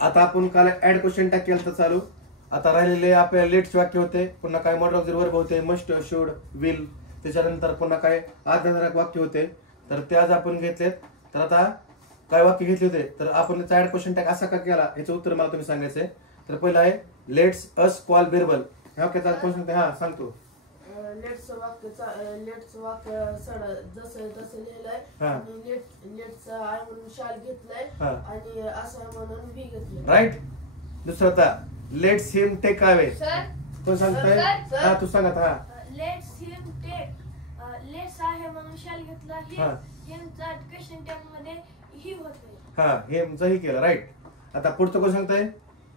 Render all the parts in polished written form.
आता आपण काल ऍड क्वेश्चन टॅग केलं तर चालू. आता राहिलेले आपल्या लेट्स वाक्य होते, पुन्हा काय मॉडल ऑफ द वर्ब होते, मस्ट, शुड, विल, त्याच्यानंतर पुन्हा काय आज्ञाधारक वाक्य होते, तर ते आज आपण घेतलेत. तर आता काय वाक्य घेतले होते, तर आपण त्याचा ऍड क्वेश्चन टॅग असा का केला याचं उत्तर मला तुम्ही सांगायचंय. तर पहिलं आहे लेट्स अस कॉल बिरबल. ह्या वाक्याचा क्वेश्चन हा सांगतो. लेट्स वाक्य जसं तसं लिहिलंय. लेट्स आय म्हणून शाल घेतलंय आणि असं म्हणून बी घेतलंय. राईट. दुसरं आता लेट्स हिम टेक अवे. कोण सांगतोय? हा तू सांगत. हा लेट्स हिम टेक. लेट्स आहे म्हणून शाल घेतला. हिमचा क्वेश्चन टॅग मध्ये ही होते. हा हिमचा ही केलं. राईट. आता पुढचं कोण सांगतोय?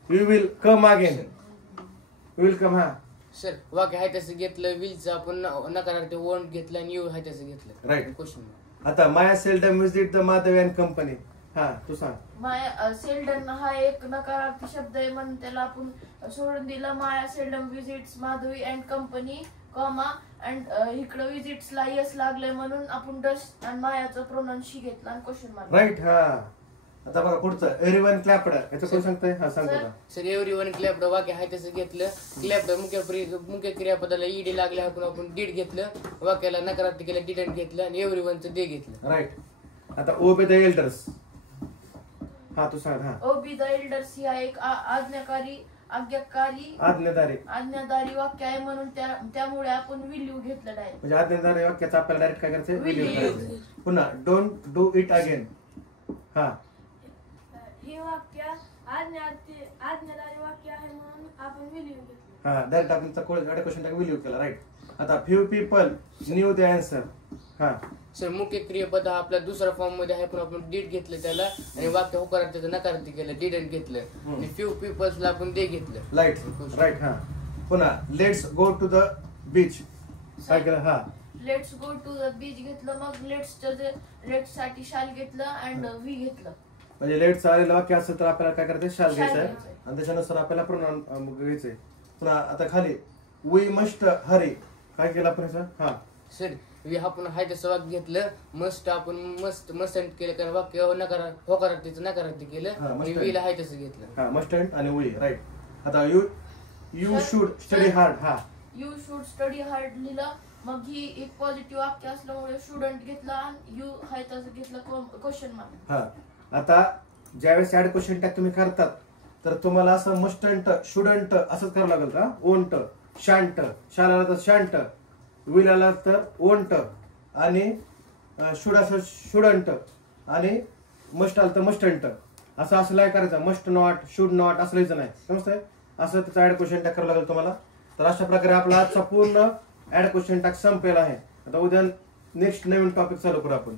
We will come again. We will come. हा सर वाक्य आहे तसं घेतलं. विलचं आपण नकारार्थी वोंट घेतलं आणि यू आहे तसं घेतलं. राईट. क्वेश्चन. आता Maya seldom visit the Madhavi and company. हा तू सांग. माया सेल्डम हा एक नकारार्थी शब्द आहे म्हणून त्याला आपण सोडून दिलं. Maya seldom visits Madhavi and company comma and इकडं विजिट्सला यस लागलंय म्हणून आपण डस आणि मायाचं प्रोनाउन्स शी घेतला आणि क्वेश्चन मार्क. राईट. हा आता बघा पुढचं एव्हरीवन क्लॅप्ड. याचं कोण सांगतोय? हा सांगतो का? सर एव्हरीवन क्लॅप्ड वाक्य आहे तसं घेतलं. क्लॅप्ड मुख्य क्रियापदाला ईडी लागल्या आपण डीड घेतलं. वाक्याला नकारार्थी केलं डिडंट घेतलं आणि एव्हरीवनचं दे घेतलं. राईट. आता ओबे द एल्डर्स. हा तू सांग. हा ओबी द एल्डर्स ही एक आज्ञाकारी वाक्य आहे म्हणून त्यामुळे आपण विल यू घेतलं डायरेक्ट. म्हणजे आज्ञाधारी वाक्याचं आपल्याला डायरेक्ट काय करायचं? विल यू करायचं. पुन्हा डोंट डू इट अगेन. हा हे वाक्य आज्ञाधारी वाक्य आहे म्हणून आपण विल यू घेतलं. हा डायरेक्ट आपण क्वेश्चन टॅग विल यू केला. राईट. आता few people new the answer. हा सर मुख्य क्रियापद हा आपला दुसरा फॉर्म मध्ये आहे पण आपण डीड घेतलं त्याला आणि वाक्य होकारार्थीचं नकारार्थी केलं डिडंट घेतलं आणि फ्यू पीपल्सला आपण दे घेतलं. राईट. हा पुन्हा let's go to the beach. काय केलं? हा let's go to the beach घेतलं. मग लेट्स साठी शाल घेतलं अँड वी घेतलं. म्हणजे लेट्स आलेलं वाक्य असेल तर आपल्याला काय करायचं? शाल घ्यायचंय आणि त्याच्यानुसार आपल्याला प्रोनाउन घ्यायचंय. पुन्हा आता खाली वी मस्ट हरी. काय केलं आपण ह्याचं? हा सर वी आपण हाय तसं वाक्य घेतलं. मस्ट आपण मस्ट केलं कारण वाक्य होकारार्थीचं नकारार्थी केलं. वी हाय तसं घेतलं. हा मस्ट आणि वी. राईट. आता यू शुड स्टडी हार्ड. हा यू शुड स्टडी हार्ड लिहिलं. मग ही एक पॉझिटिव्ह वाक्य असल्यामुळे स्टुडंट घेतला आणि यू हाय तसं घेतलं क्वेश्चन मार्क. हा आता ज्यावेळेस ऍड क्वेश्चन टॅग तुम्ही करतात तर तुम्हाला असं मस्टंट शुडंट असंच करावं लागेल का? ओंट, शांट, शाल आला तर शांट, विल आला तर ओंट आणि शुड असं शुडंट आणि मस्ट आलं तर मस्टंट. असं नाही करायचं. मस्ट नॉट, शुड नॉट असं लिहायचं नाही. समजतंय? असं त्याचा ऍड क्वेश्चन टॅग करावं लागेल तुम्हाला. तर अशा प्रकारे आपला आजचा पूर्ण ऍड क्वेश्चन टॅग संपेल आहे. आता उद्या नेक्स्ट नवीन टॉपिक चालू करू आपण.